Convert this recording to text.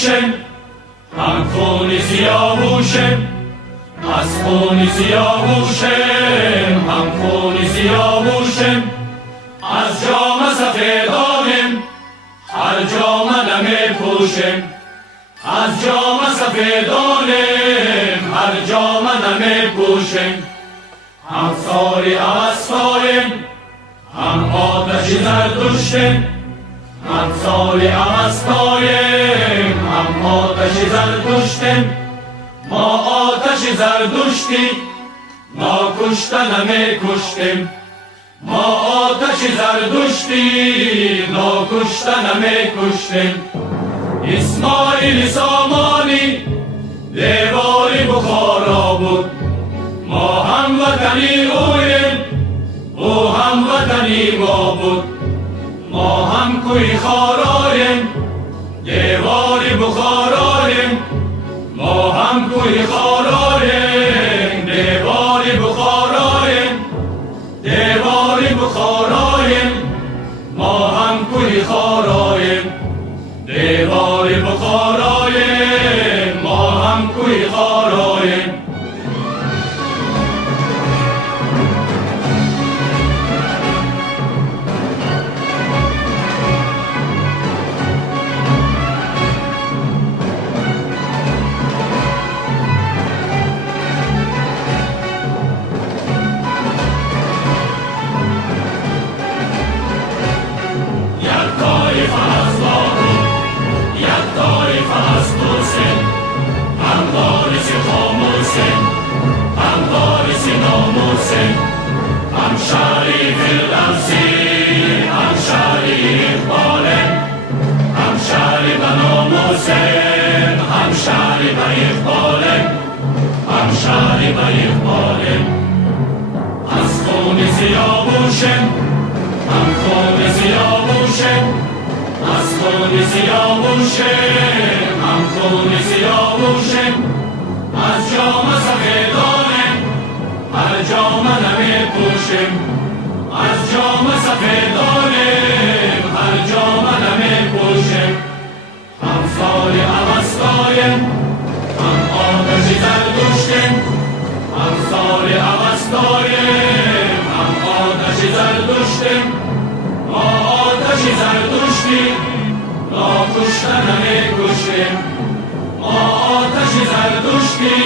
سیاووشم، هم خون سیاووشم، از خون سیاووشم، هم خون سیاووشم، از جام سفیدانم هر جام نمی پوشم، از جام سفیدانم هر جام نمی پوشم، هم ساری اوستایم هم آتش زردشتم، هم ساری اوستایم هم آتش زردشتم، ما آتش زردشتی ناکشته نمی کشتیم، ما آتش زردشتی ناکشته نمی کشتیم. اسماعیل سامانی دیوار بخارا بود، ما هم وطنی اویم او هم وطنی ما بود، ما هم کوی خارایم دیوار بخارایم، ما هم کوی خارایم دیوار بخارایم، دیوار بخارایم، ما هم کوی خارایم دیوار بخارایم، ما هم کوی خارایم. هم شریف الامسی هم شریف بالم، هم شریف ناموسم هم شریف اقبالم، هم شریف اقبالم، از خون سیاووشم هم خون سیاووشم، از خون سیاووشم هم خون سیاووشم، از جام سفیدانم هر جام نمی پوشم، از جام سفیدانم هر جام نمی پوشم، هم ساری اوستایم هم آتش زردشتم، هم ساری اوستایم هم آتش زردشتم، ما آتش زردشتی ناکشته نمی کشتیم، ما آتش زردشتی